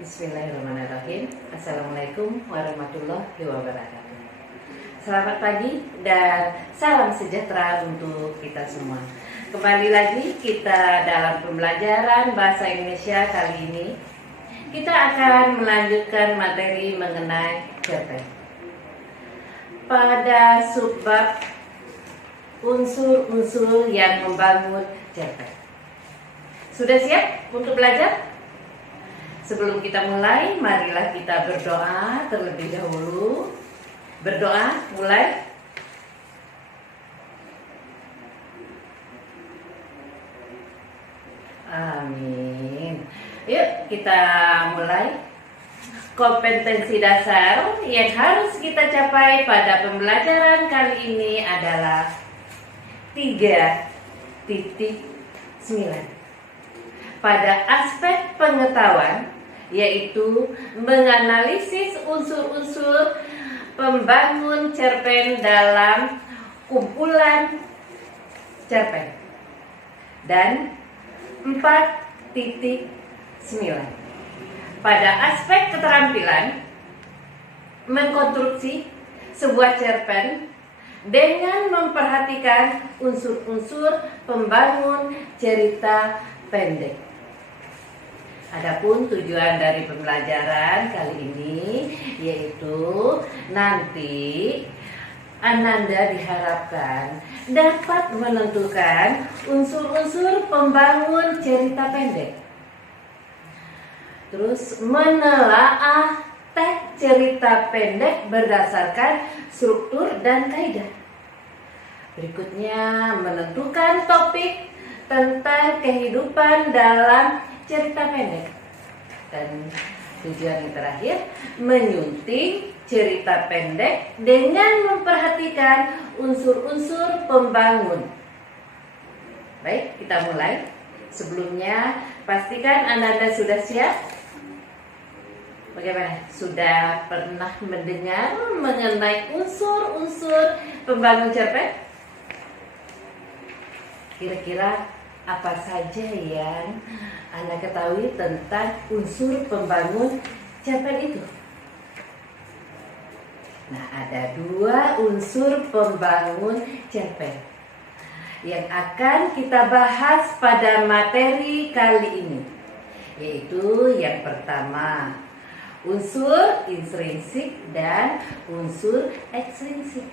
Bismillahirrahmanirrahim. Assalamualaikum warahmatullahi wabarakatuh. Selamat pagi dan salam sejahtera untuk kita semua. Kembali lagi kita dalam pembelajaran Bahasa Indonesia kali ini. Kita akan melanjutkan materi mengenai cerpen. Pada subbab unsur-unsur yang membangun cerpen. Sudah siap untuk belajar? Sebelum kita mulai, marilah kita berdoa terlebih dahulu. Berdoa, mulai. Amin. Yuk kita mulai. Kompetensi dasar yang harus kita capai pada pembelajaran kali ini adalah 3.9. Pada aspek pengetahuan, yaitu menganalisis unsur-unsur pembangun cerpen dalam kumpulan cerpen. Dan 4.9. Pada aspek keterampilan, mengkonstruksi sebuah cerpen dengan memperhatikan unsur-unsur pembangun cerita pendek. Adapun tujuan dari pembelajaran kali ini yaitu nanti Ananda diharapkan dapat menentukan unsur-unsur pembangun cerita pendek. Terus menelaah teks cerita pendek berdasarkan struktur dan kaidah. Berikutnya menentukan topik tentang kehidupan dalam cerita pendek. Dan tujuan yang terakhir, menyunting cerita pendek dengan memperhatikan unsur-unsur pembangun. Baik, kita mulai. Sebelumnya, pastikan Anda sudah siap. Bagaimana? Sudah pernah mendengar mengenai unsur-unsur pembangun cerpen? Kira-kira apa saja yang Anda ketahui tentang unsur pembangun cerpen itu? Nah, ada 2 unsur pembangun cerpen yang akan kita bahas pada materi kali ini, yaitu yang pertama, unsur intrinsik dan unsur ekstrinsik.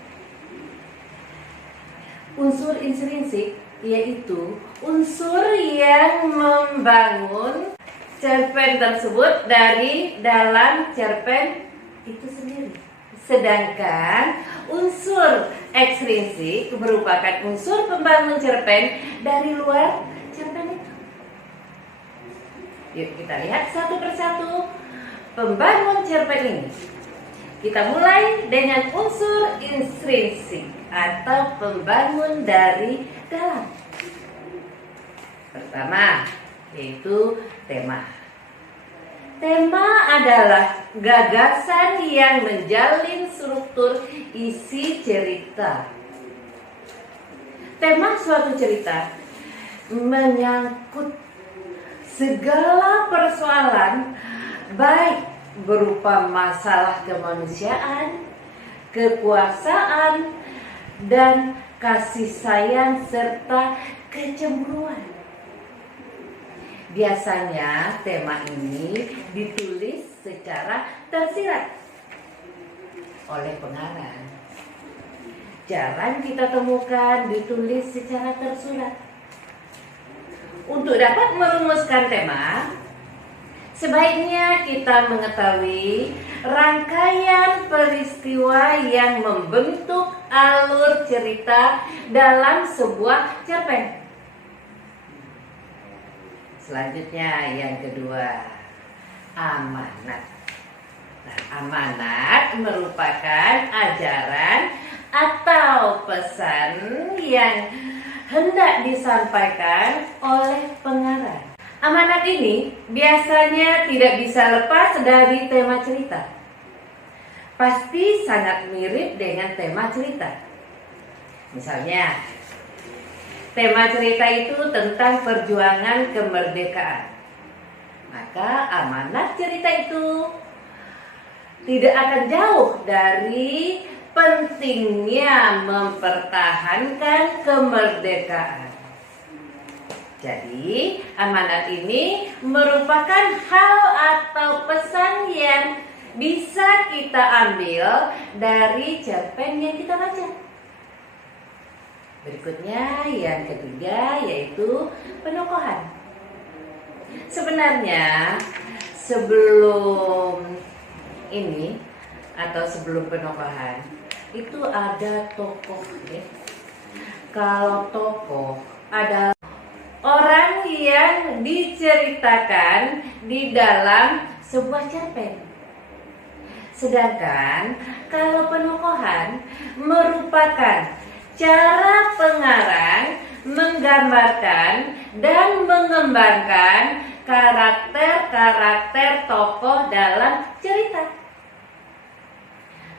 Unsur intrinsik yaitu unsur yang membangun cerpen tersebut dari dalam cerpen itu sendiri. Sedangkan unsur ekstrinsik merupakan unsur pembangun cerpen dari luar cerpen itu. Yuk kita lihat satu persatu pembangun cerpen ini. Kita mulai dengan unsur intrinsik atau pembangun dari dalam. Pertama, yaitu tema. Tema adalah gagasan yang menjalin struktur isi cerita. Tema suatu cerita menyangkut segala persoalan, baik berupa masalah kemanusiaan, kekuasaan, dan kasih sayang serta kecemburuan. Biasanya tema ini ditulis secara tersirat oleh pengarang. Jarang kita temukan ditulis secara tersurat. Untuk dapat merumuskan tema, sebaiknya kita mengetahui rangkaian peristiwa yang membentuk alur cerita dalam sebuah cerpen. Selanjutnya yang kedua, amanat. Nah, amanat merupakan ajaran atau pesan yang hendak disampaikan oleh pengarang. Amanat ini biasanya tidak bisa lepas dari tema cerita. Pasti sangat mirip dengan tema cerita. Misalnya, tema cerita itu tentang perjuangan kemerdekaan. Maka amanat cerita itu tidak akan jauh dari pentingnya mempertahankan kemerdekaan. Jadi, amanat ini merupakan hal atau pesan yang bisa kita ambil dari cerpen yang kita baca. Berikutnya, yang ketiga yaitu penokohan. Sebenarnya, sebelum ini atau sebelum penokohan, itu ada tokoh ya. Kalau tokoh ada orang yang diceritakan di dalam sebuah cerpen. Sedangkan kalau penokohan merupakan cara pengarang menggambarkan dan mengembangkan karakter-karakter tokoh dalam cerita.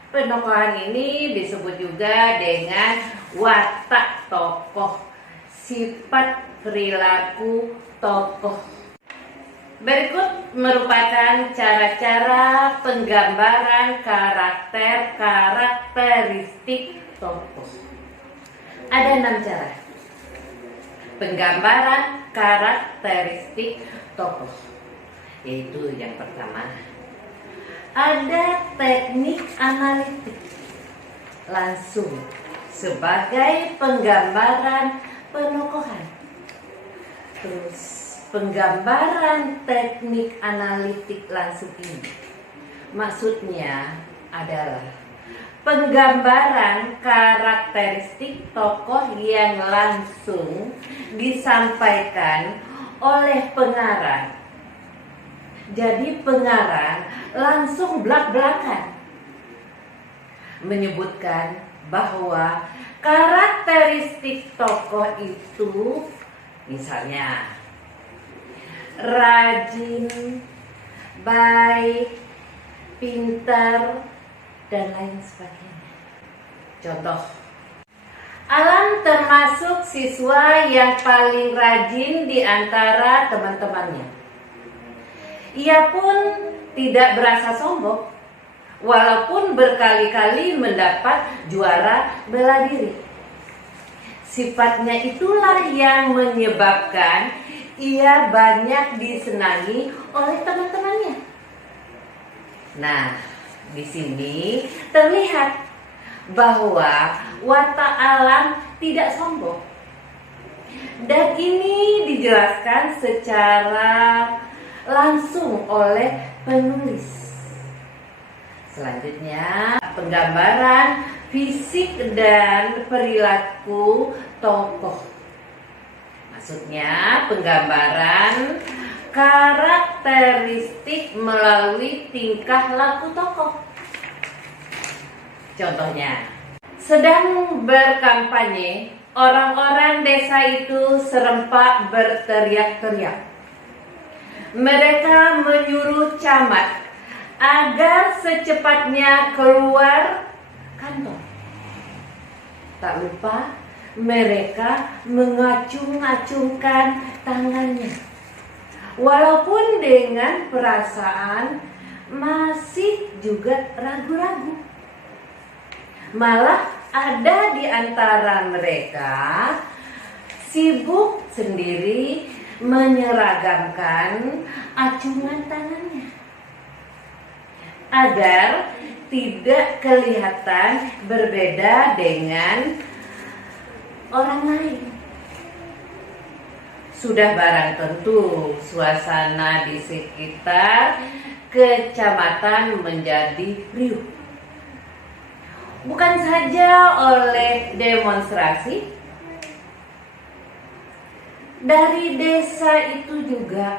Penokohan ini disebut juga dengan watak tokoh, sifat perilaku tokoh. Berikut merupakan cara-cara penggambaran karakteristik tokoh. Ada 6 cara penggambaran karakteristik tokoh. Yaitu yang pertama, ada teknik analitik langsung sebagai penggambaran penokohan. Terus penggambaran teknik analitik langsung ini maksudnya adalah penggambaran karakteristik tokoh yang langsung disampaikan oleh pengarang. Jadi pengarang langsung belak-belakan menyebutkan bahwa karakteristik tokoh itu misalnya rajin, baik, pintar, dan lain sebagainya. Contoh, Alam termasuk siswa yang paling rajin di antara teman-temannya. Ia pun tidak berasa sombong, walaupun berkali-kali mendapat juara bela diri. Sifatnya itulah yang menyebabkan ia banyak disenangi oleh teman-temannya. Nah, di sini terlihat bahwa watak Alam tidak sombong. Dan ini dijelaskan secara langsung oleh penulis. Selanjutnya, penggambaran fisik dan perilaku tokoh. Maksudnya penggambaran karakteristik melalui tingkah laku tokoh. Contohnya, sedang berkampanye, orang-orang desa itu serempak berteriak-teriak. Mereka menyuruh camat agar secepatnya keluar kantor. Tak lupa mereka mengacung-acungkan tangannya, walaupun dengan perasaan masih juga ragu-ragu. Malah ada di antara mereka sibuk sendiri menyeragamkan acungan tangannya agar tidak kelihatan berbeda dengan orang lain. Sudah barang tentu suasana di sekitar kecamatan menjadi riuh. Bukan saja oleh demonstrasi dari desa itu juga,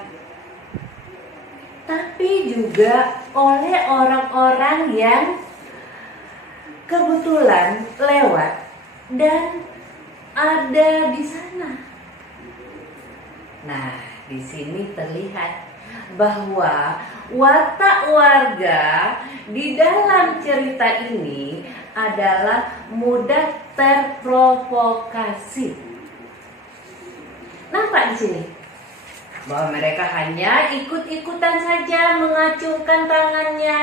tapi juga oleh orang-orang yang kebetulan lewat dan ada di sana. Nah, di sini terlihat bahwa watak warga di dalam cerita ini adalah mudah terprovokasi. Nampak di sini? bahwa mereka hanya ikut-ikutan saja mengacungkan tangannya,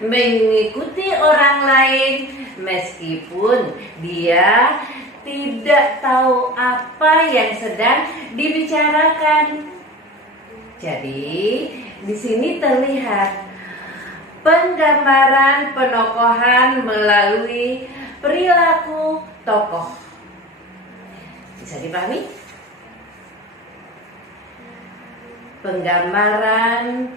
mengikuti orang lain meskipun dia tidak tahu apa yang sedang dibicarakan. Jadi di sini terlihat penggambaran penokohan melalui perilaku tokoh. Bisa dipahami? Penggambaran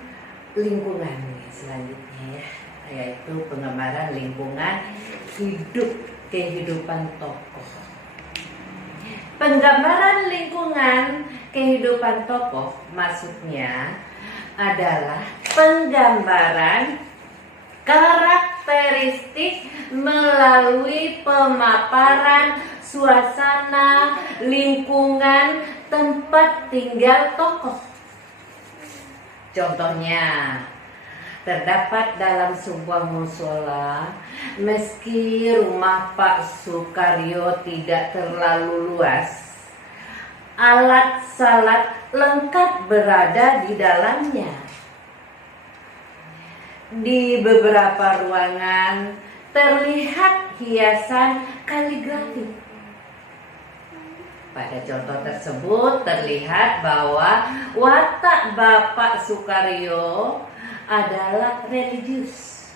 lingkungan selanjutnya ya, yaitu penggambaran lingkungan kehidupan tokoh. Penggambaran lingkungan kehidupan tokoh maksudnya adalah penggambaran karakteristik melalui pemaparan suasana, lingkungan, tempat tinggal tokoh. Contohnya, terdapat dalam sebuah musola, meski rumah Pak Sukaryo tidak terlalu luas, alat salat lengkap berada di dalamnya. Di beberapa ruangan terlihat hiasan kaligrafi. Pada contoh tersebut terlihat bahwa watak Bapak Sukaryo adalah religius.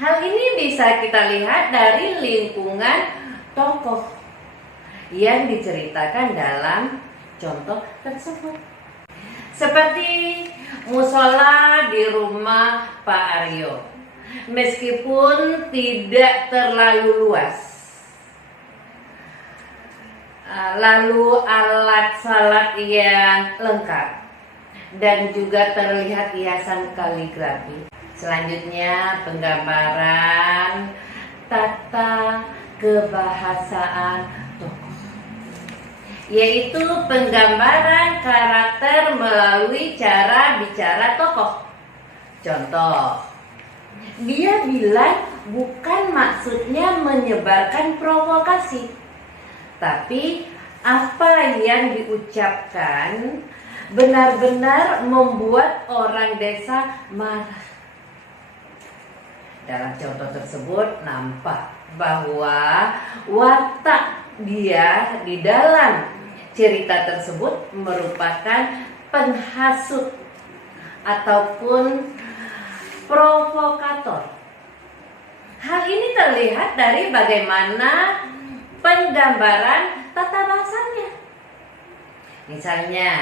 Hal ini bisa kita lihat dari lingkungan tokoh yang diceritakan dalam contoh tersebut. Seperti musola di rumah Pak Aryo, meskipun tidak terlalu luas, lalu alat salat yang lengkap, dan juga terlihat hiasan kaligrafi. Selanjutnya penggambaran tata kebahasaan tokoh, yaitu penggambaran karakter melalui cara bicara tokoh. Contoh, dia bilang bukan maksudnya menyebarkan provokasi, tapi apa yang diucapkan benar-benar membuat orang desa marah. Dalam contoh tersebut nampak bahwa watak dia di dalam cerita tersebut merupakan penghasut ataupun provokator. Hal ini terlihat dari bagaimana penggambaran tata bahasanya. Misalnya,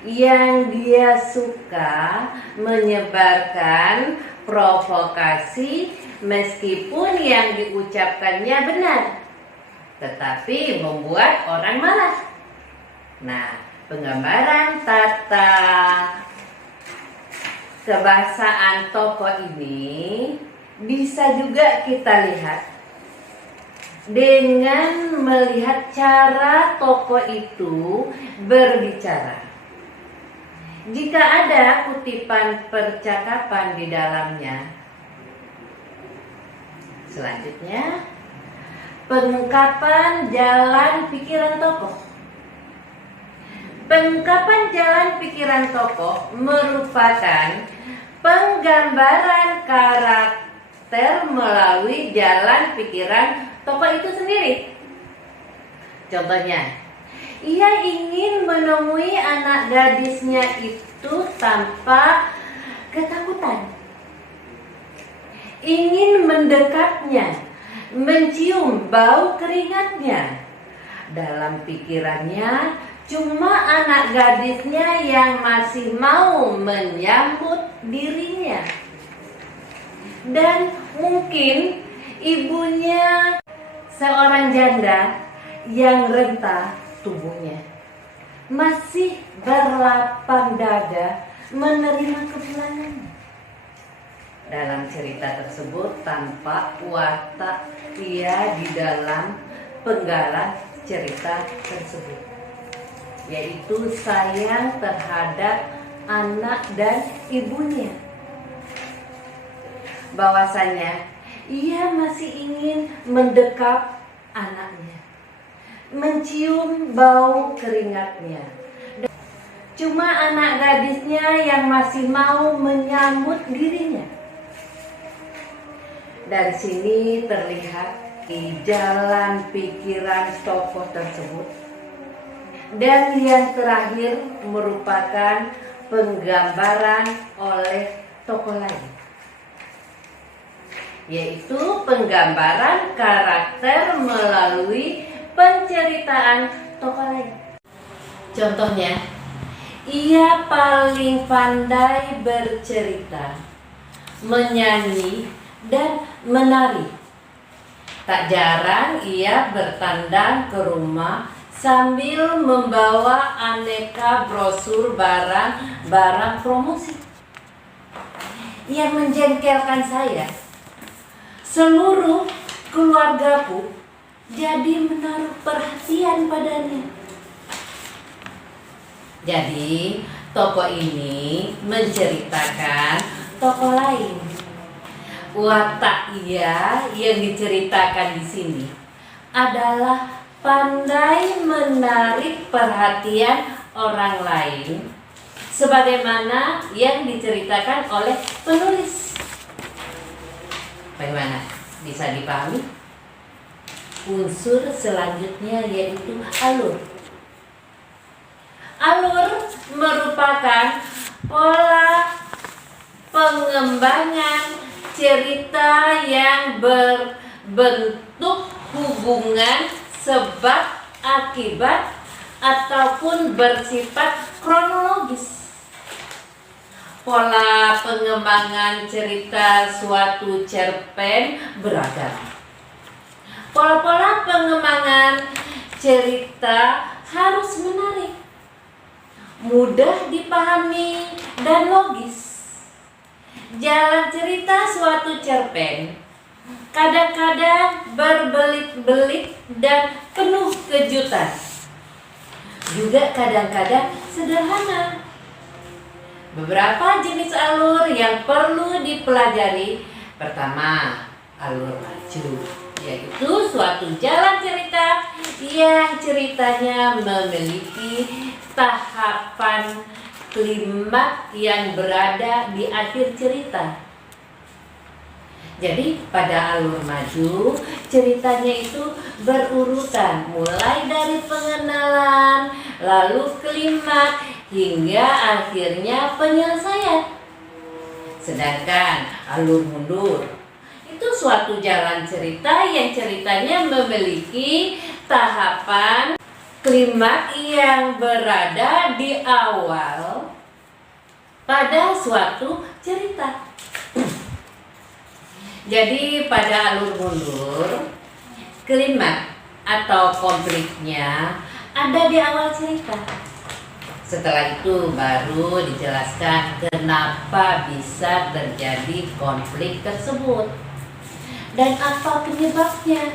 yang dia suka menyebarkan provokasi meskipun yang diucapkannya benar, tetapi membuat orang marah. Nah, penggambaran tata kebahasaan tokoh ini bisa juga kita lihat dengan melihat cara tokoh itu berbicara. Jika ada kutipan percakapan di dalamnya. Selanjutnya, pengungkapan jalan pikiran tokoh. Pengungkapan jalan pikiran tokoh merupakan penggambaran karakter melalui jalan pikiran tokoh itu sendiri. Contohnya, ia ingin menemui anak gadisnya itu tanpa ketakutan. Ingin mendekatnya, mencium bau keringatnya. Dalam pikirannya, cuma anak gadisnya yang masih mau menyambut dirinya. Dan mungkin ibunya seorang janda yang renta tubuhnya, masih berlapang dada menerima kepulangannya. Dalam cerita tersebut tampak watak ia di dalam penggalan cerita tersebut, yaitu sayang terhadap anak dan ibunya. Bahwasanya ia masih ingin mendekap anaknya, mencium bau keringatnya, Cuma anak gadisnya yang masih mau menyambut dirinya. Dari sini terlihat di jalan pikiran tokoh tersebut. Dan yang terakhir merupakan penggambaran oleh tokoh lain, yaitu penggambaran karakter melalui penceritaan tokoh lain. Contohnya, ia paling pandai bercerita, menyanyi, dan menari. Tak jarang ia bertandang ke rumah sambil membawa aneka brosur barang-barang promosi. Yang menjengkelkan saya, seluruh keluargaku jadi menaruh perhatian padanya. Jadi, tokoh ini menceritakan tokoh lain. Watak ia yang diceritakan di sini adalah pandai menarik perhatian orang lain, sebagaimana yang diceritakan oleh penulis. Bagaimana? Bisa dipahami? Unsur selanjutnya yaitu alur. Alur merupakan pola pengembangan cerita yang berbentuk hubungan sebab akibat ataupun bersifat kronologis. Pola pengembangan cerita suatu cerpen beragam. Pola-pola pengembangan cerita harus menarik, mudah dipahami, dan logis. Jalan cerita suatu cerpen kadang-kadang berbelit-belit dan penuh kejutan. Juga kadang-kadang sederhana. Beberapa jenis alur yang perlu dipelajari. Pertama, alur maju, yaitu suatu jalan cerita yang ceritanya memiliki tahapan klimaks yang berada di akhir cerita. Jadi pada alur maju, ceritanya itu berurutan mulai dari pengenalan, lalu klimaks, hingga akhirnya penyelesaian. Sedangkan alur mundur itu suatu jalan cerita yang ceritanya memiliki tahapan klimaks yang berada di awal pada suatu cerita. Jadi pada alur mundur, klimaks atau konfliknya ada di awal cerita. Setelah itu baru dijelaskan kenapa bisa terjadi konflik tersebut dan apa penyebabnya.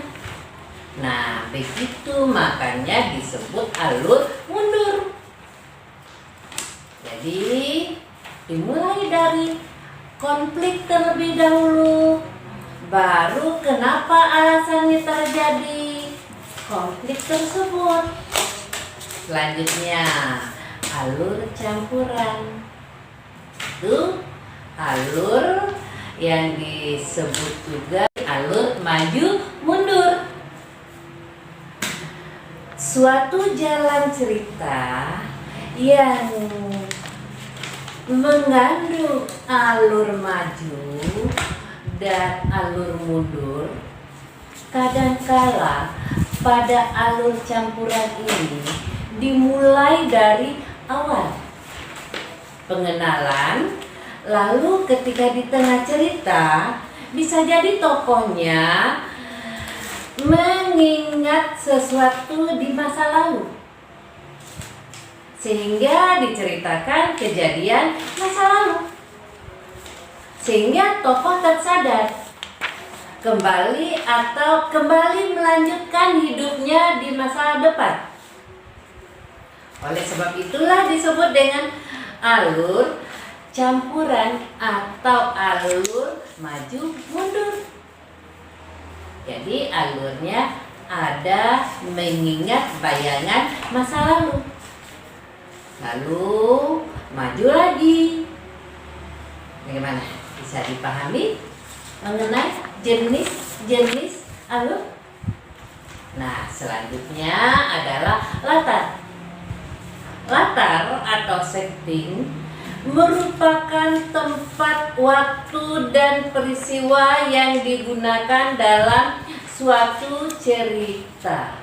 Nah, begitu makanya disebut alur mundur. Jadi dimulai dari konflik terlebih dahulu, baru kenapa alasannya terjadi konflik tersebut. Selanjutnya alur campuran. Itu alur yang disebut juga alur maju mundur. Suatu jalan cerita yang mengandung alur maju dan alur mundur, kadangkala pada alur campuran ini dimulai dari awal pengenalan, lalu ketika di tengah cerita bisa jadi tokohnya mengingat sesuatu di masa lalu, sehingga diceritakan kejadian masa lalu, sehingga tokoh tersadar kembali atau kembali melanjutkan hidupnya di masa depan. Oleh sebab itulah disebut dengan alur campuran atau alur maju mundur. Jadi alurnya ada mengingat bayangan masa lalu. lalu maju lagi. Bagaimana? Bisa dipahami mengenai jenis-jenis alur? Nah, selanjutnya adalah latar. Latar atau setting merupakan tempat, waktu, dan peristiwa yang digunakan dalam suatu cerita.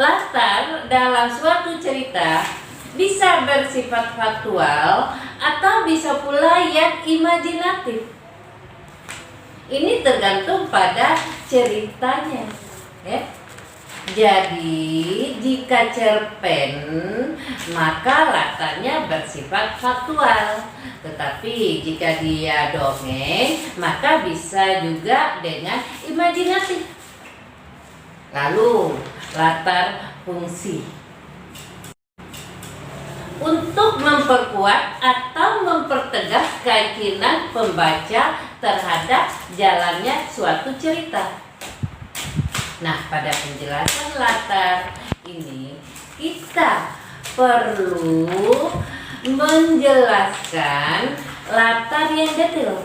Latar dalam suatu cerita bisa bersifat faktual atau bisa pula yang imajinatif. Ini tergantung pada ceritanya, ya. Jadi jika cerpen maka latarnya bersifat faktual, tetapi jika dia dongeng maka bisa juga dengan imajinatif. Lalu latar fungsi untuk memperkuat atau mempertegas keyakinan pembaca terhadap jalannya suatu cerita. Nah, pada penjelasan latar ini kita perlu menjelaskan latar yang detail.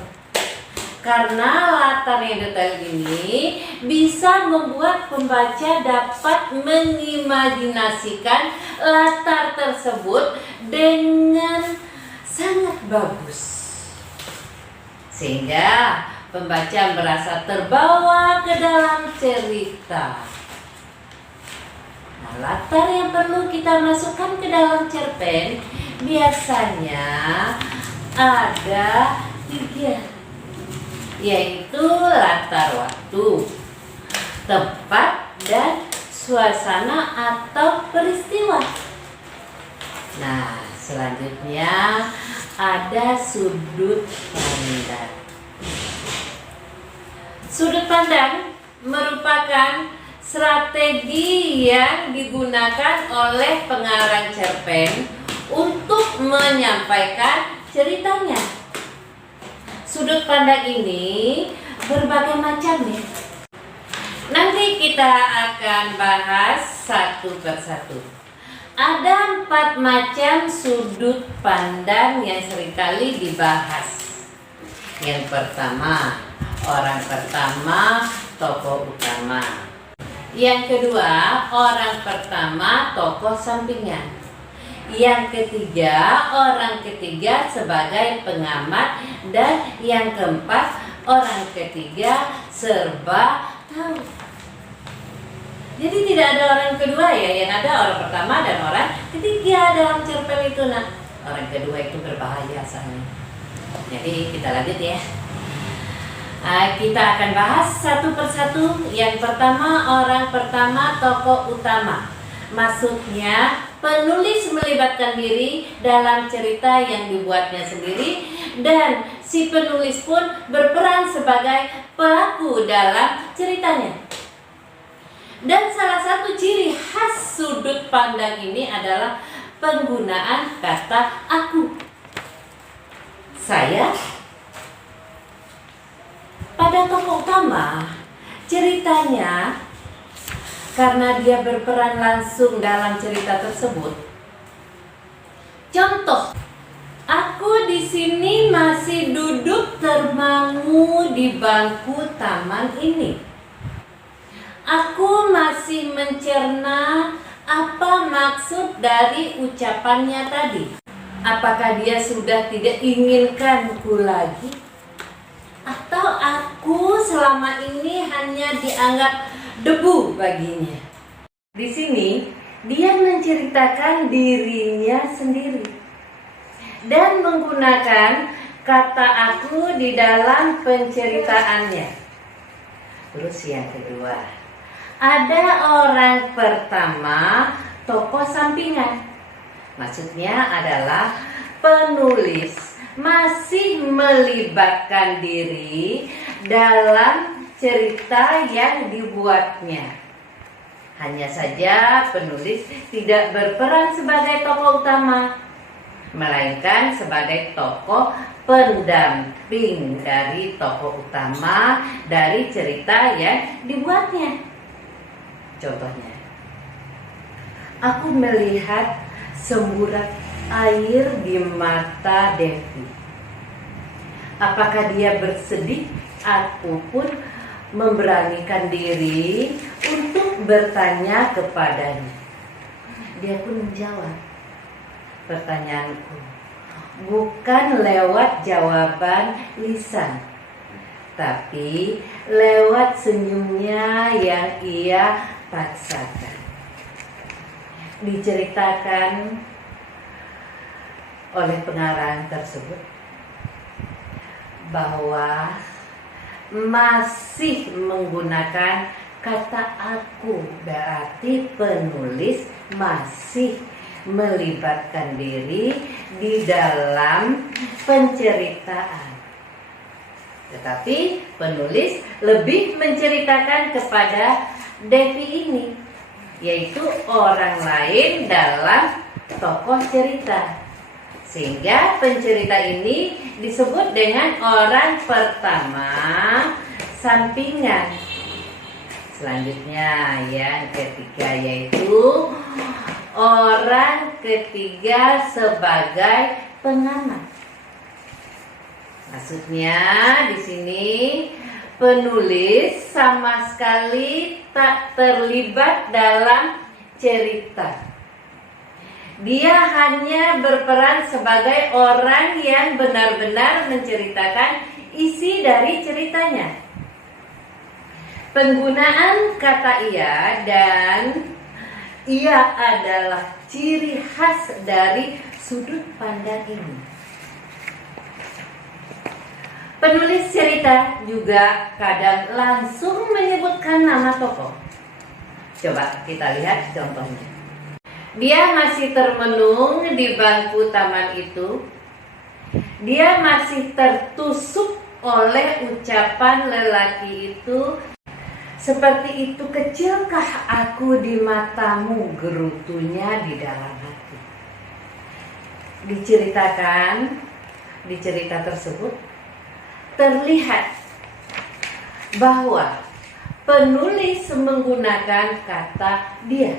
Karena latar yang detail ini bisa membuat pembaca dapat mengimajinasikan latar tersebut dengan sangat bagus, sehingga pembaca merasa terbawa ke dalam cerita. Nah, latar yang perlu kita masukkan ke dalam cerpen biasanya ada 3, yaitu latar waktu, tempat, dan suasana atau peristiwa. Nah, selanjutnya ada sudut pandang. Sudut pandang merupakan strategi yang digunakan oleh pengarang cerpen untuk menyampaikan ceritanya. Sudut pandang ini berbagai macam ya. Nanti kita akan bahas satu persatu. Ada 4 macam sudut pandang yang seringkali dibahas. Yang pertama, orang pertama, tokoh utama. Yang kedua, orang pertama, tokoh sampingan. Yang ketiga, orang ketiga sebagai pengamat. Dan yang keempat, orang ketiga serba tahu. Jadi tidak ada orang kedua ya, yang ada orang pertama dan orang ketiga dalam cerpen itu. Nah, orang kedua itu berbahaya asalnya. Jadi kita lanjut ya. Kita akan bahas satu persatu. Yang pertama, orang pertama, tokoh utama. Maksudnya penulis melibatkan diri dalam cerita yang dibuatnya sendiri, dan si penulis pun berperan sebagai pelaku dalam ceritanya. Dan salah satu ciri khas sudut pandang ini adalah penggunaan kata aku, saya. Pada tokoh utama, ceritanya karena dia berperan langsung dalam cerita tersebut. Contoh, aku di sini masih duduk termangu di bangku taman ini. Aku masih mencerna apa maksud dari ucapannya tadi. Apakah dia sudah tidak inginkanku lagi? Atau aku selama ini hanya dianggap debu baginya? Di sini dia menceritakan dirinya sendiri dan menggunakan kata aku di dalam penceritaannya. Terus yang kedua, ada orang pertama, tokoh sampingan. Maksudnya adalah penulis masih melibatkan diri dalam cerita yang dibuatnya. Hanya saja penulis tidak berperan sebagai tokoh utama, melainkan sebagai tokoh pendamping dari tokoh utama dari cerita yang dibuatnya. Contohnya, aku melihat semburat air di mata Devi. Apakah dia bersedih ataupun memberanikan diri untuk bertanya kepadanya? Dia pun menjawab pertanyaanku, bukan lewat jawaban lisan, tapi lewat senyumnya yang ia paksakan. Diceritakan oleh pengarang tersebut bahwa masih menggunakan kata aku, berarti penulis masih melibatkan diri di dalam penceritaan. Tetapi penulis lebih menceritakan kepada Devi ini, yaitu orang lain dalam tokoh cerita. Sehingga pencerita ini disebut dengan orang pertama sampingan. Selanjutnya yang ketiga yaitu orang ketiga sebagai pengamat. Maksudnya di sini penulis sama sekali tak terlibat dalam cerita. Dia hanya berperan sebagai orang yang benar-benar menceritakan isi dari ceritanya. Penggunaan kata ia dan ia adalah ciri khas dari sudut pandang ini. Penulis cerita juga kadang langsung menyebutkan nama tokoh. Coba kita lihat contohnya. Dia masih termenung di bangku taman itu. Dia masih tertusuk oleh ucapan lelaki itu. Seperti itu kecilkah aku di matamu, gerutunya di dalam hati. Diceritakan, di cerita tersebut terlihat bahwa penulis menggunakan kata dia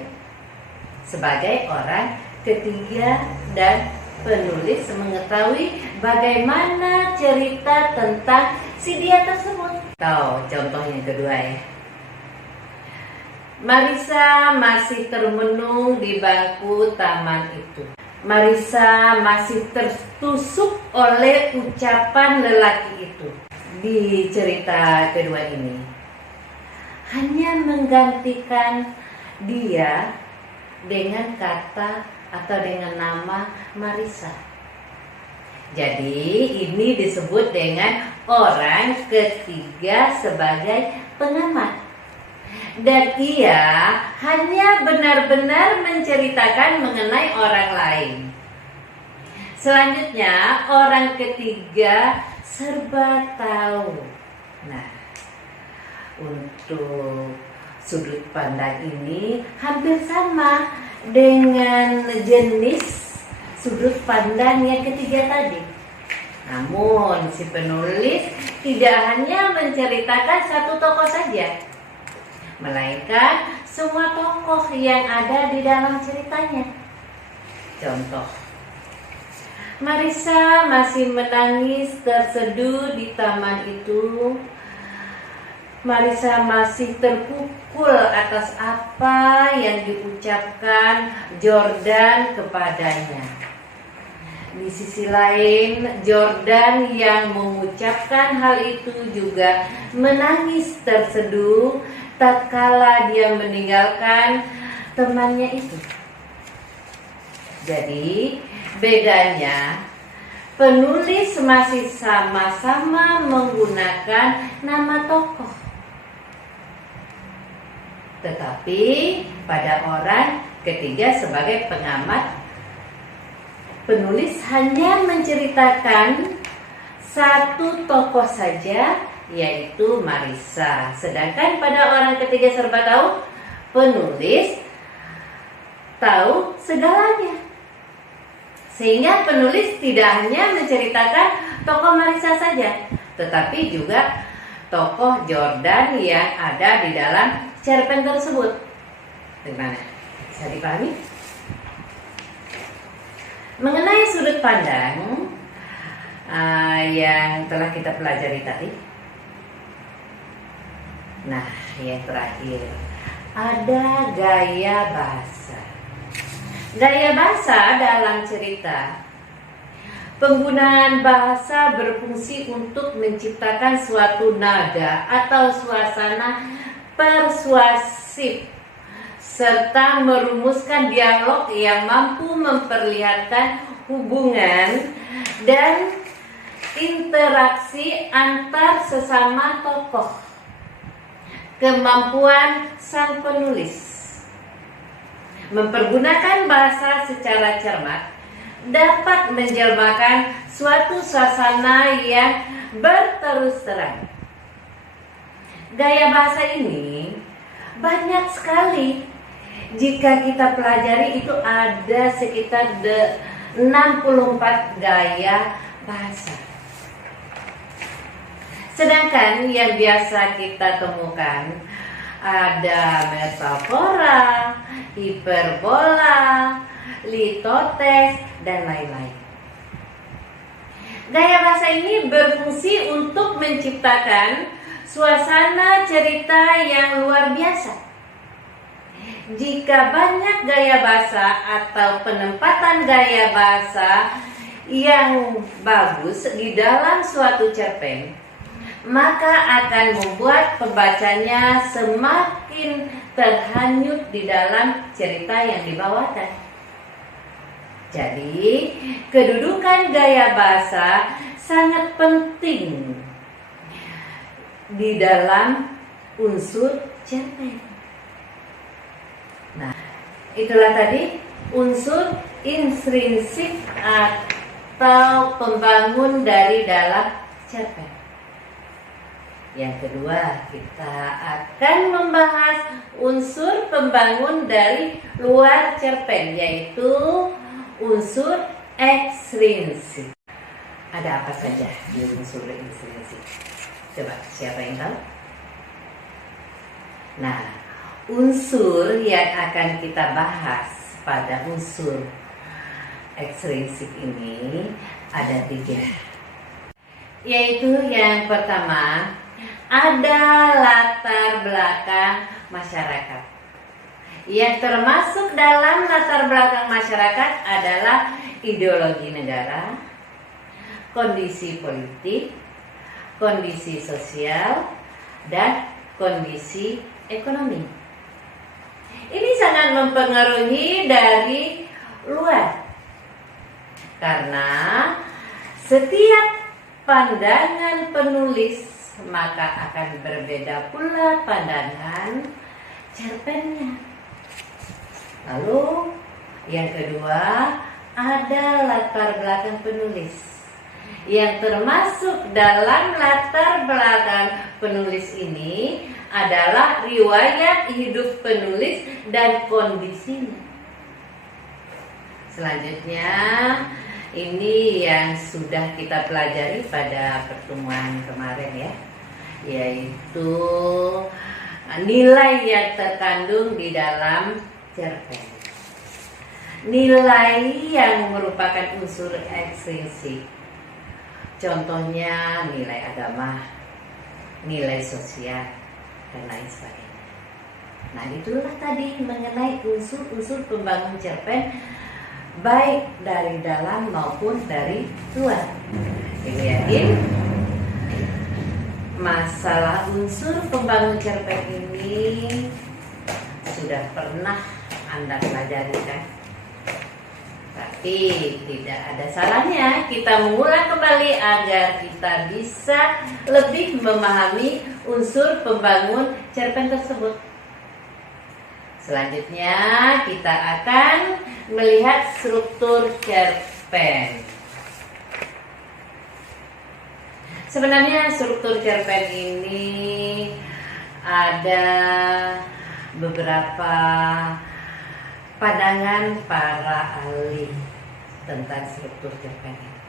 sebagai orang ketiga dan penulis mengetahui bagaimana cerita tentang si dia tersebut. Tahu contoh yang kedua ya. Marissa masih termenung di bangku taman itu. Marissa masih tertusuk oleh ucapan lelaki itu. Di cerita kedua ini hanya menggantikan dia dengan kata atau dengan nama Marissa. Jadi ini disebut dengan orang ketiga sebagai pengamat. Dan ia hanya benar-benar menceritakan mengenai orang lain. Selanjutnya orang ketiga serba tahu. Nah, untuk sudut pandang ini hampir sama dengan jenis sudut pandang yang ketiga tadi. Namun si penulis tidak hanya menceritakan satu tokoh saja, melainkan semua tokoh yang ada di dalam ceritanya. Contoh, Marissa masih menangis terseduh di taman itu. Marissa masih terpukul atas apa yang diucapkan Jordan kepadanya. Di sisi lain, Jordan yang mengucapkan hal itu juga menangis terseduh tatkala dia meninggalkan temannya itu. Jadi, bedanya penulis masih sama-sama menggunakan nama tokoh. Tetapi pada orang ketiga sebagai pengamat, penulis hanya menceritakan satu tokoh saja, yaitu Marissa. Sedangkan pada orang ketiga serba tahu, penulis tahu segalanya. Sehingga penulis tidak hanya menceritakan tokoh Marissa saja, tetapi juga tokoh Jordan yang ada di dalam cerpen tersebut. Bagaimana? Bisa dipahami? Mengenai sudut pandang yang telah kita pelajari tadi. Nah, yang terakhir ada gaya bahasa. Gaya bahasa dalam cerita, penggunaan bahasa berfungsi untuk menciptakan suatu nada atau suasana persuasif serta merumuskan dialog yang mampu memperlihatkan hubungan dan interaksi antar sesama tokoh. Kemampuan sang penulis mempergunakan bahasa secara cermat dapat menjelmakan suatu suasana yang berterus terang. Gaya bahasa ini banyak sekali. Jika kita pelajari itu ada sekitar 64 gaya bahasa. Sedangkan yang biasa kita temukan ada metafora, hiperbola, litotes, dan lain-lain. Gaya bahasa ini berfungsi untuk menciptakan suasana cerita yang luar biasa. Jika banyak gaya bahasa atau penempatan gaya bahasa yang bagus di dalam suatu cerpen, maka akan membuat pembacanya semakin terhanyut di dalam cerita yang dibawakan. Jadi, kedudukan gaya bahasa sangat penting di dalam unsur cerpen. Nah, itulah tadi unsur intrinsik atau pembangun dari dalam cerpen. Yang kedua, kita akan membahas unsur pembangun dari luar cerpen, yaitu unsur ekstrinsik. Ada apa saja di unsur ekstrinsik? Coba, siapa yang tahu? Nah, unsur yang akan kita bahas pada unsur ekstrinsik ini ada 3. Yaitu yang pertama, ada latar belakang masyarakat. Yang termasuk dalam latar belakang masyarakat adalah ideologi negara, kondisi politik, kondisi sosial, dan kondisi ekonomi. Ini sangat mempengaruhi dari luar, karena setiap pandangan penulis maka akan berbeda pula pandangan cerpennya. Lalu yang kedua, ada latar belakang penulis. Yang termasuk dalam latar belakang penulis ini adalah riwayat hidup penulis dan kondisinya. Selanjutnya, ini yang sudah kita pelajari pada pertemuan kemarin ya, yaitu nilai yang terkandung di dalam cerpen. Nilai yang merupakan unsur ekstrinsik. Contohnya nilai agama, nilai sosial, dan lain sebagainya. Nah, itulah tadi mengenai unsur-unsur pembangun cerpen, baik dari dalam maupun dari luar. Ibu yakin masalah unsur pembangun cerpen ini sudah pernah Anda pelajari kan? Tapi tidak ada salahnya kita mengulang kembali agar kita bisa lebih memahami unsur pembangun cerpen tersebut. Selanjutnya kita akan melihat struktur cerpen. Sebenarnya struktur cerpen ini ada beberapa pandangan para ahli tentang struktur cerpen ini.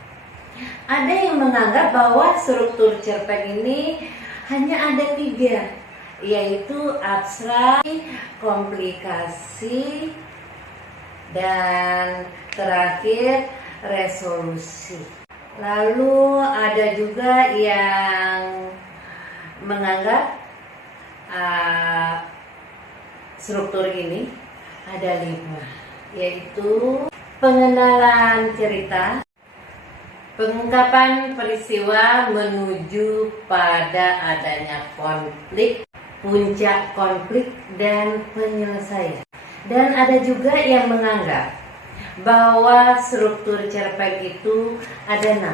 Ada yang menganggap bahwa struktur cerpen ini hanya ada 3, yaitu abstrak, komplikasi, dan terakhir resolusi. Lalu ada juga yang menganggap struktur ini ada 5, yaitu pengenalan cerita, pengungkapan peristiwa menuju pada adanya konflik, puncak konflik, dan penyelesaian. Dan ada juga yang menganggap bahwa struktur cerpen itu ada 6,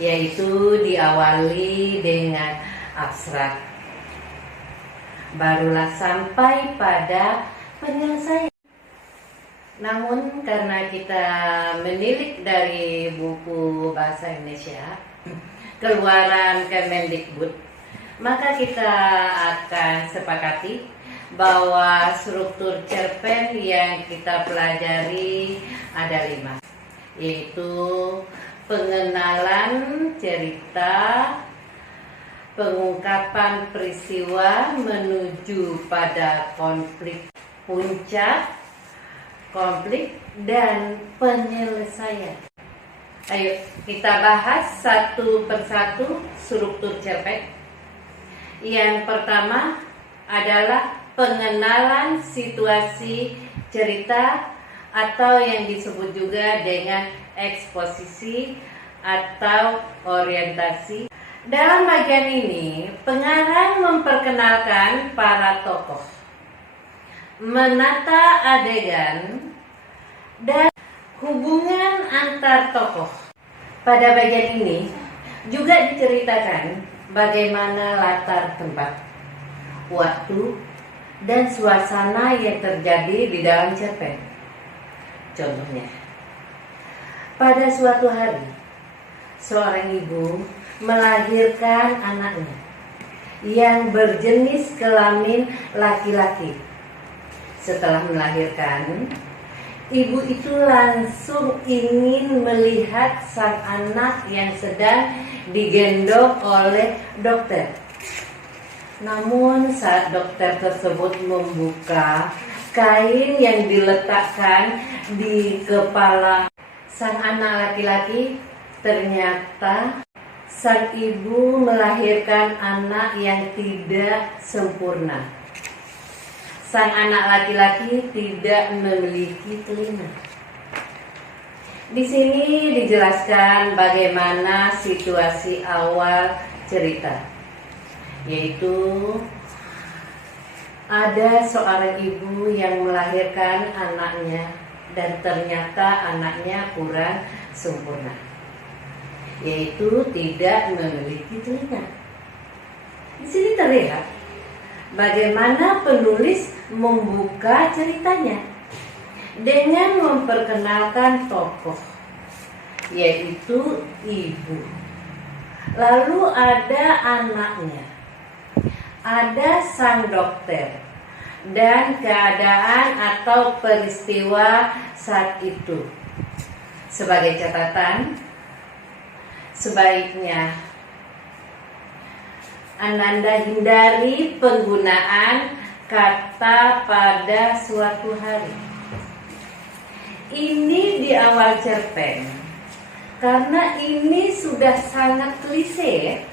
yaitu diawali dengan abstrak, barulah sampai pada penyelesaian. Namun karena kita menilik dari buku bahasa Indonesia keluaran Kemendikbud, maka kita akan sepakati bahwa struktur cerpen yang kita pelajari ada 5, yaitu pengenalan cerita, pengungkapan peristiwa menuju pada konflik, puncak konflik, dan penyelesaian. Ayo kita bahas satu persatu struktur cerpen. Yang pertama adalah pengenalan situasi cerita atau yang disebut juga dengan eksposisi atau orientasi. Dalam bagian ini, pengarang memperkenalkan para tokoh, menata adegan, dan hubungan antar tokoh. Pada bagian ini juga diceritakan bagaimana latar tempat, waktu, dan suasana yang terjadi di dalam cerpen. Contohnya, pada suatu hari, seorang ibu melahirkan anaknya yang berjenis kelamin laki-laki. Setelah melahirkan, ibu itu langsung ingin melihat sang anak yang sedang digendong oleh dokter. Namun saat dokter tersebut membuka kain yang diletakkan di kepala sang anak laki-laki, ternyata sang ibu melahirkan anak yang tidak sempurna. Sang anak laki-laki tidak memiliki telinga. Di sini dijelaskan bagaimana situasi awal cerita, yaitu ada seorang ibu yang melahirkan anaknya dan ternyata anaknya kurang sempurna, yaitu tidak memiliki telinga. Di sini terlihat bagaimana penulis membuka ceritanya dengan memperkenalkan tokoh, yaitu ibu. Lalu ada anaknya, ada sang dokter, dan keadaan atau peristiwa saat itu. Sebagai catatan, sebaiknya Ananda hindari penggunaan kata pada suatu hari. Ini di awal cerpen, karena ini sudah sangat klise,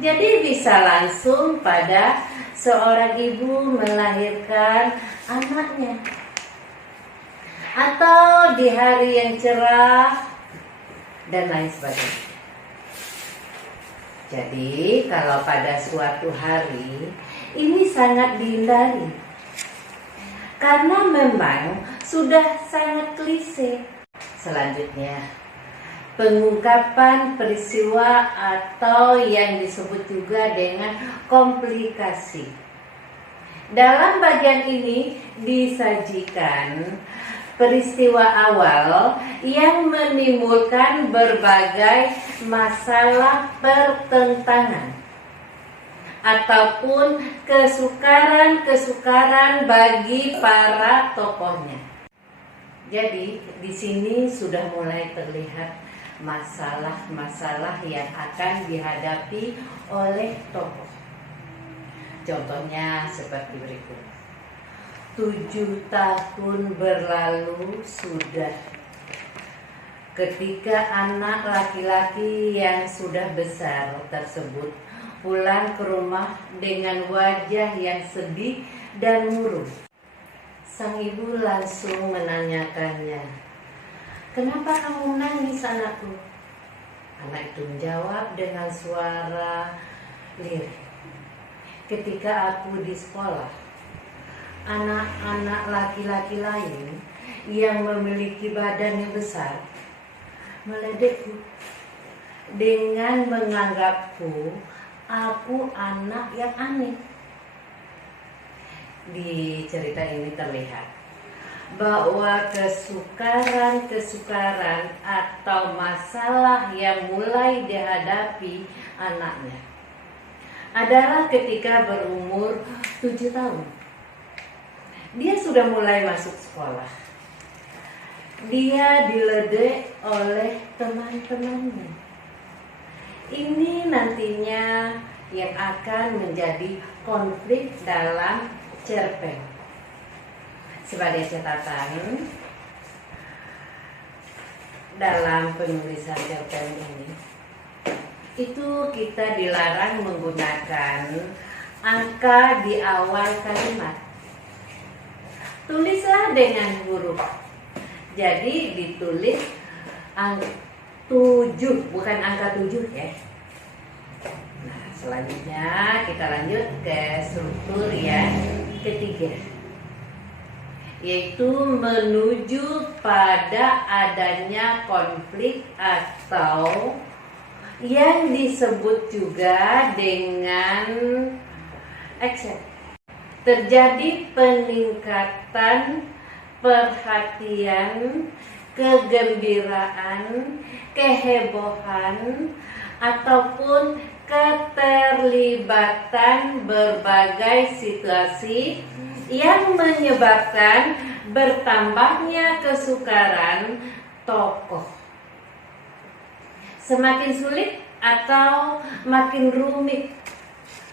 jadi bisa langsung pada seorang ibu melahirkan anaknya, atau di hari yang cerah, dan lain sebagainya. Jadi kalau pada suatu hari, ini sangat dihindari, karena memang sudah sangat klise. Selanjutnya, pengungkapan peristiwa atau yang disebut juga dengan komplikasi. Dalam bagian ini disajikan peristiwa awal yang menimbulkan berbagai masalah pertentangan ataupun kesukaran-kesukaran bagi para tokohnya. Jadi di sini sudah mulai terlihat masalah-masalah yang akan dihadapi oleh tokoh. Contohnya seperti berikut. 7 tahun berlalu sudah ketika anak laki-laki yang sudah besar tersebut pulang ke rumah dengan wajah yang sedih dan murung. Sang ibu langsung menanyakannya, "Kenapa kamu menangis, anakku?" Anak itu menjawab dengan suara lirih, "Ketika aku di sekolah, anak-anak laki-laki lain yang memiliki badan yang besar meledekku dengan menganggapku aku anak yang aneh." Di cerita ini terlihat bahwa kesukaran atau masalah yang mulai dihadapi anaknya adalah ketika berumur 7 tahun. Dia sudah mulai masuk sekolah. Dia diledek oleh teman-temannya. Ini nantinya yang akan menjadi konflik dalam cerpen. Sebagai catatan, dalam penulisan cerpen ini, itu kita dilarang menggunakan angka di awal kalimat. Tulislah dengan huruf. Jadi ditulis 7, bukan angka 7 ya. Nah, selanjutnya kita lanjut ke struktur yang ketiga, yaitu menuju pada adanya konflik atau yang disebut juga dengan action. Terjadi peningkatan perhatian, kegembiraan, kehebohan, ataupun keterlibatan berbagai situasi yang menyebabkan bertambahnya kesukaran tokoh. Semakin sulit atau makin rumit,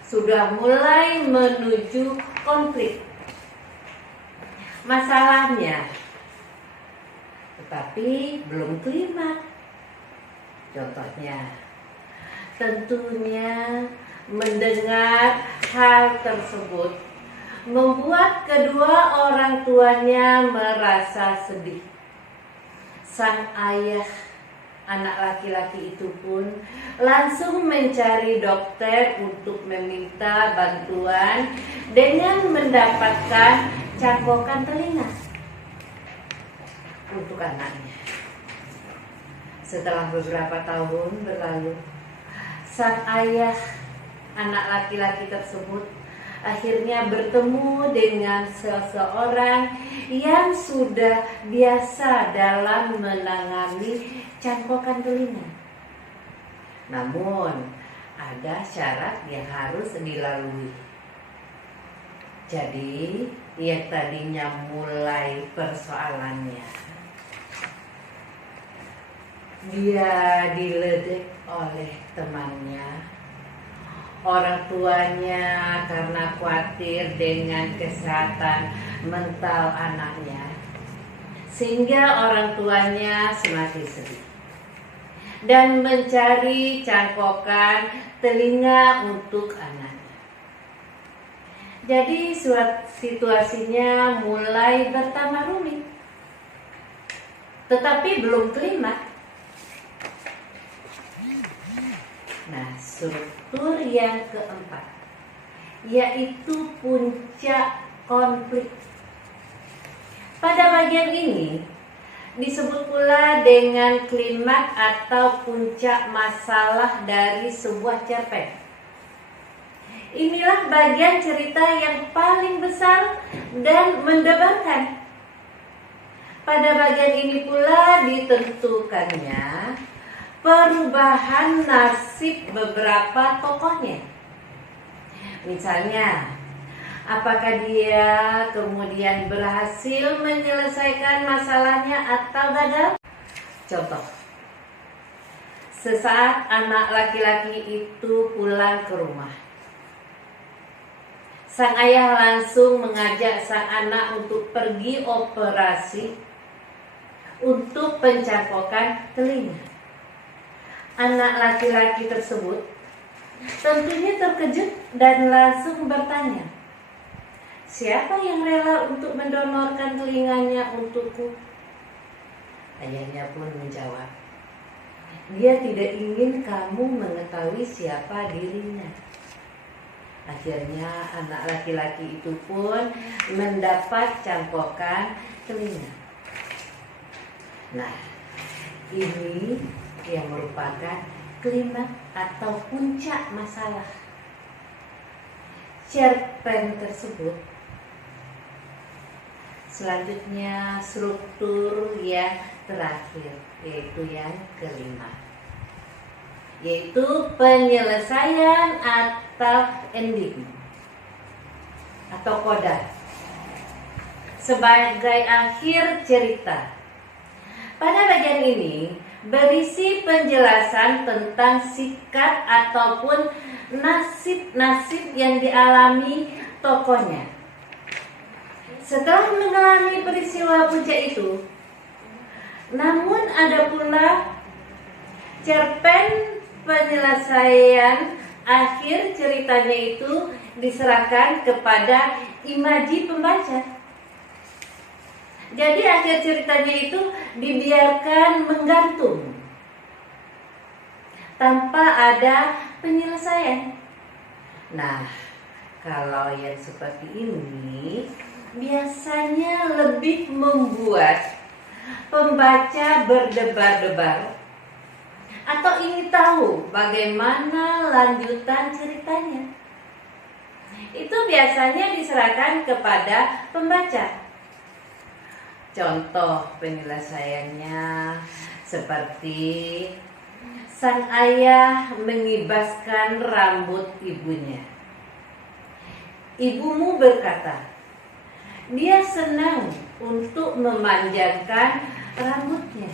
sudah mulai menuju konflik. Masalahnya, tetapi belum klimaks. Contohnya, tentunya mendengar hal tersebut membuat kedua orang tuanya merasa sedih. Sang ayah anak laki-laki itu pun langsung mencari dokter untuk meminta bantuan dengan mendapatkan cangkokan telinga untuk anaknya. Setelah beberapa tahun berlalu, sang ayah anak laki-laki tersebut akhirnya bertemu dengan seseorang yang sudah biasa dalam menangani cangkokan telinga. Namun, ada syarat yang harus dilalui. Jadi, yang tadinya mulai persoalannya, dia diledek oleh temannya, orang tuanya karena khawatir dengan kesehatan mental anaknya, sehingga orang tuanya semakin sedih dan mencari cangkokan telinga untuk anaknya. Jadi situasinya mulai bertambah rumit, tetapi belum klimaks. Nah, struktur yang keempat, yaitu puncak konflik. Pada bagian ini disebut pula dengan klimaks atau puncak masalah dari sebuah cerpen. Inilah bagian cerita yang paling besar dan mendebarkan. Pada bagian ini pula ditentukannya perubahan nasib beberapa tokohnya. Misalnya, apakah dia kemudian berhasil menyelesaikan masalahnya atau gagal? Contoh, sesaat anak laki-laki itu pulang ke rumah, Sang ayah langsung mengajak sang anak untuk pergi operasi untuk pencangkokan telinga. Anak laki-laki tersebut tentunya terkejut dan langsung bertanya, "Siapa yang rela untuk mendonorkan telinganya untukku?" Ayahnya pun menjawab, "Dia tidak ingin kamu mengetahui siapa dirinya." Akhirnya anak laki-laki itu pun mendapat cangkokan telinga. Nah, ini yang merupakan klimaks atau puncak masalah. Cerpen tersebut selanjutnya struktur yang terakhir, yaitu yang kelima, yaitu penyelesaian atau ending atau coda sebagai akhir cerita. Pada bagian ini berisi penjelasan tentang sikap ataupun nasib-nasib yang dialami tokohnya. Setelah mengalami peristiwa puncak itu, namun ada pula cerpen penyelesaian akhir ceritanya itu diserahkan kepada imaji pembaca. Jadi akhir ceritanya itu dibiarkan menggantung tanpa ada penyelesaian. Nah, kalau yang seperti ini biasanya lebih membuat pembaca berdebar-debar atau ingin tahu bagaimana lanjutan ceritanya. Itu biasanya diserahkan kepada pembaca. Contoh penyelesaiannya seperti sang ayah mengibaskan rambut ibunya. Ibumu berkata, dia senang untuk memanjangkan rambutnya,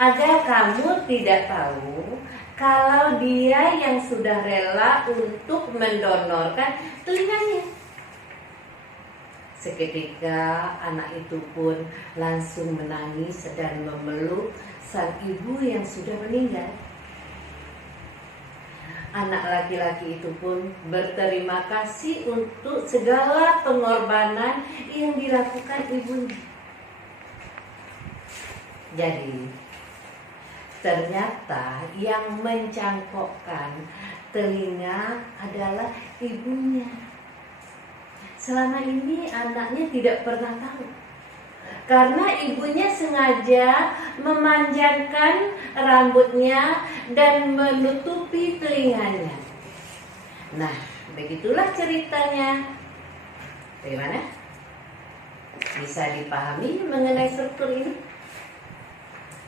agar kamu tidak tahu kalau dia yang sudah rela untuk mendonorkan telinganya. Seketika anak itu pun langsung menangis dan memeluk sang ibu yang sudah meninggal. Anak laki-laki itu pun berterima kasih untuk segala pengorbanan yang dilakukan ibunya. Jadi, ternyata yang mencangkokkan telinga adalah ibunya. Selama ini anaknya tidak pernah tahu, karena ibunya sengaja memanjangkan rambutnya dan menutupi telinganya. Nah, begitulah ceritanya. Bagaimana? Bisa dipahami mengenai struktur ini?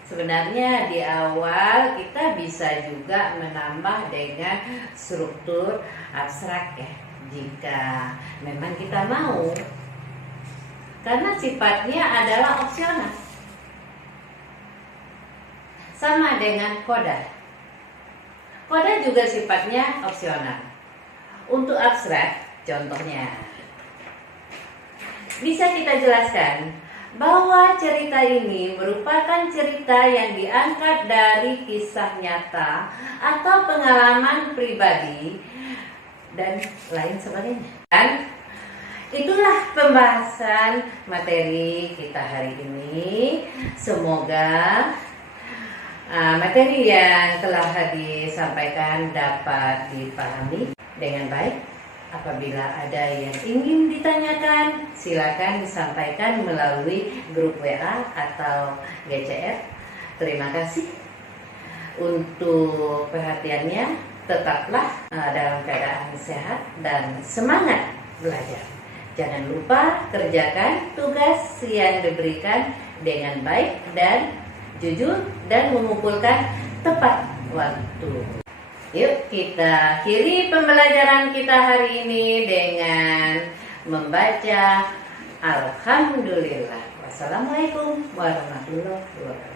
Sebenarnya di awal kita bisa juga menambah dengan struktur abstrak ya, jika memang kita mau, karena sifatnya adalah opsional. Sama dengan koda. Koda juga sifatnya opsional. Untuk abstrak, contohnya bisa kita jelaskan bahwa cerita ini merupakan cerita yang diangkat dari kisah nyata atau pengalaman pribadi dan lain sebagainya. Dan itulah pembahasan materi kita hari ini. Semoga materi yang telah disampaikan dapat dipahami dengan baik. Apabila ada yang ingin ditanyakan, silakan disampaikan melalui grup WA atau GCR. Terima kasih untuk perhatiannya. Tetaplah dalam keadaan sehat dan semangat belajar. Jangan lupa kerjakan tugas yang diberikan dengan baik dan jujur dan mengumpulkan tepat waktu. Yuk kita akhiri pembelajaran kita hari ini dengan membaca Alhamdulillah. Wassalamualaikum warahmatullahi wabarakatuh.